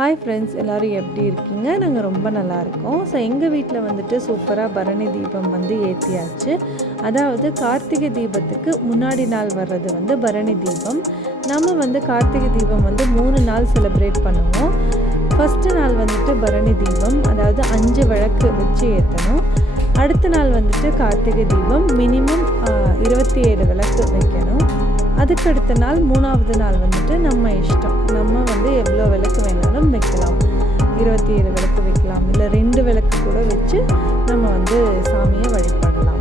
Hi friends, எல்லோரும் எப்படி இருக்கீங்க? நாங்கள் ரொம்ப நல்லா இருக்கோம். ஸோ எங்கள் வீட்டில் வந்துட்டு சூப்பராக பரணி தீபம் வந்து ஏற்றியாச்சு. அதாவது கார்த்திகை தீபத்துக்கு முன்னாடி நாள் வர்றது வந்து பரணி தீபம். நம்ம வந்து கார்த்திகை தீபம் வந்து 3 நாள் செலிப்ரேட் பண்ணுவோம். ஃபஸ்ட்டு நாள் வந்துட்டு பரணி தீபம், அதாவது 5 விளக்கு வச்சு ஏற்றணும். அடுத்த நாள் வந்துட்டு கார்த்திகை தீபம் மினிமம் 27 விளக்கு வைக்கணும். அதுக்கு அடுத்த நாள் 3வது நாள் வந்துட்டு நம்ம இஷ்டம், நம்ம வந்து எவ்வளோ விளக்கு வேணாலும் வைக்கலாம். 27 விளக்கு வைக்கலாம், இல்லை 2 விளக்கு கூட வச்சு நம்ம வந்து சாமியை வழிபடலாம்.